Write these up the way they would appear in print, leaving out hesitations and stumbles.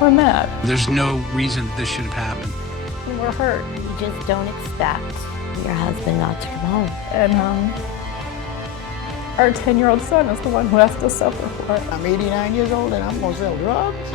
We're mad. There's no reason this should have happened. We're hurt. You just don't expect your husband not to come home. And our 10-year-old son is the one who has to suffer for it. I'm 89 years old and I'm gonna sell drugs?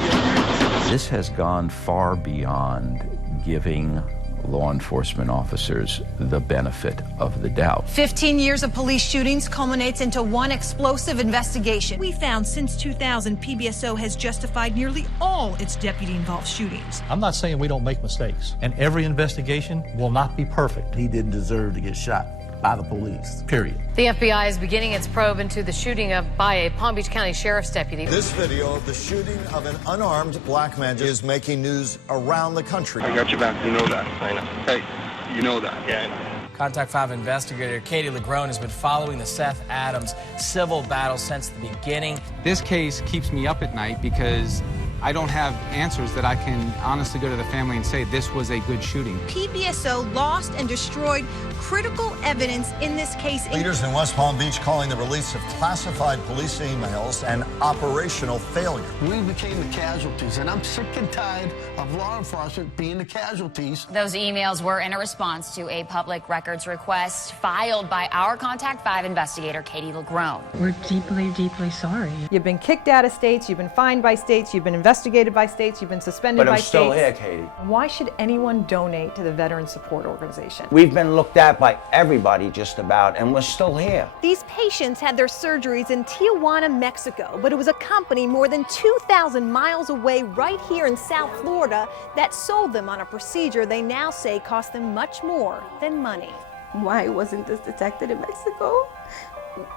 This has gone far beyond giving law enforcement officers the benefit of the doubt. 15 years of police shootings culminates into one explosive investigation. We found since 2000, PBSO has justified nearly all its deputy-involved shootings. I'm not saying we don't make mistakes, and every investigation will not be perfect. He didn't deserve to get shot by the police, period. The FBI is beginning its probe into the shooting by a Palm Beach County Sheriff's deputy. This video of the shooting of an unarmed black man is making news around the country. I got your back. You know that. I know. Hey, you know that. Yeah, I know. Contact 5 investigator Cody LeGrone has been following the Seth Adams civil battle since the beginning. This case keeps me up at night because I don't have answers that I can honestly go to the family and say this was a good shooting. PBSO lost and destroyed critical evidence in this case. Leaders in West Palm Beach calling the release of classified police emails an operational failure. We became the casualties, and I'm sick and tired of law enforcement being the casualties. Those emails were in a response to a public records request filed by our Contact 5 investigator, Cody LeGrone. We're deeply, deeply sorry. You've been kicked out of states, you've been fined by states, you've been investigated by states, you've been suspended by states. But I'm still here, Katie. Why should anyone donate to the Veteran Support Organization? We've been looked at by everybody just about, and we're still here. These patients had their surgeries in Tijuana, Mexico, but it was a company more than 2,000 miles away right here in South Florida that sold them on a procedure they now say cost them much more than money. Why wasn't this detected in Mexico?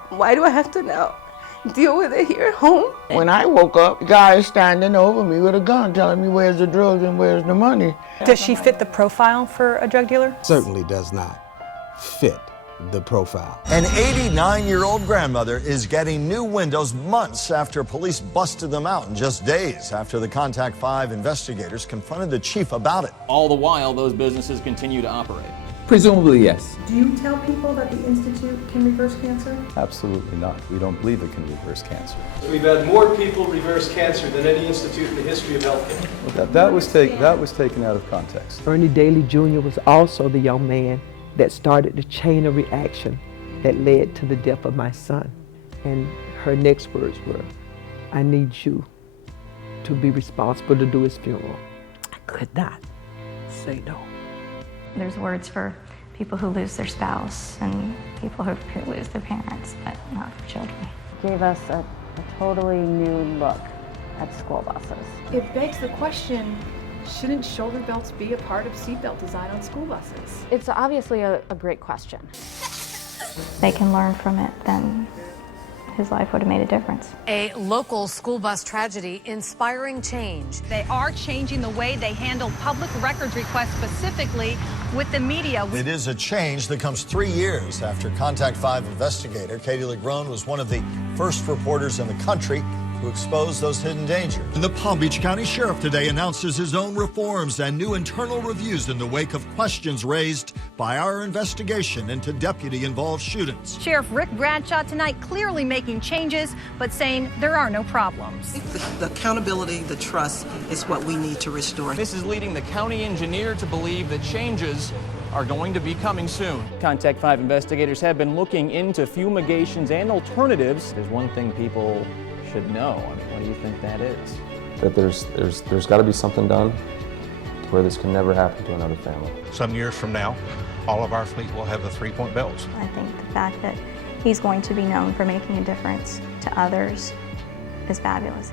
Why do I have to now deal with it here at home? When I woke up, the guy is standing over me with a gun telling me where's the drugs and where's the money. Does she fit the profile for a drug dealer? Certainly does not fit the profile. An 89-year-old grandmother is getting new windows months after police busted them out, and just days after the Contact 5 investigators confronted the chief about it. All the while, those businesses continue to operate. Presumably, yes. Do you tell people that the Institute can reverse cancer? Absolutely not. We don't believe it can reverse cancer. We've had more people reverse cancer than any institute in the history of healthcare. Well, that was taken out of context. Ernie Daly Jr. was also the young man that started the chain of reaction that led to the death of my son. And her next words were, "I need you to be responsible to do his funeral." I could not say no. There's words for people who lose their spouse and people who lose their parents, but not for children. Gave us a totally new look at school buses. It begs the question, shouldn't shoulder belts be a part of seatbelt design on school buses? It's obviously a great question. They can learn from it, then his life would have made a difference. A local school bus tragedy inspiring change. They are changing the way they handle public records requests, specifically with the media. It is a change that comes 3 years after Contact 5 investigator Cody LeGrone was one of the first reporters in the country to expose those hidden dangers. And the Palm Beach County Sheriff today announces his own reforms and new internal reviews in the wake of questions raised by our investigation into deputy-involved shootings. Sheriff Rick Bradshaw tonight clearly making changes, but saying there are no problems. The accountability, the trust is what we need to restore. This is leading the county engineer to believe that changes are going to be coming soon. Contact 5 investigators have been looking into fumigations and alternatives. There's one thing people should know. I mean, what do you think that is? That there's got to be something done to where this can never happen to another family. Some years from now, all of our fleet will have the 3-point belts. I think the fact that he's going to be known for making a difference to others is fabulous.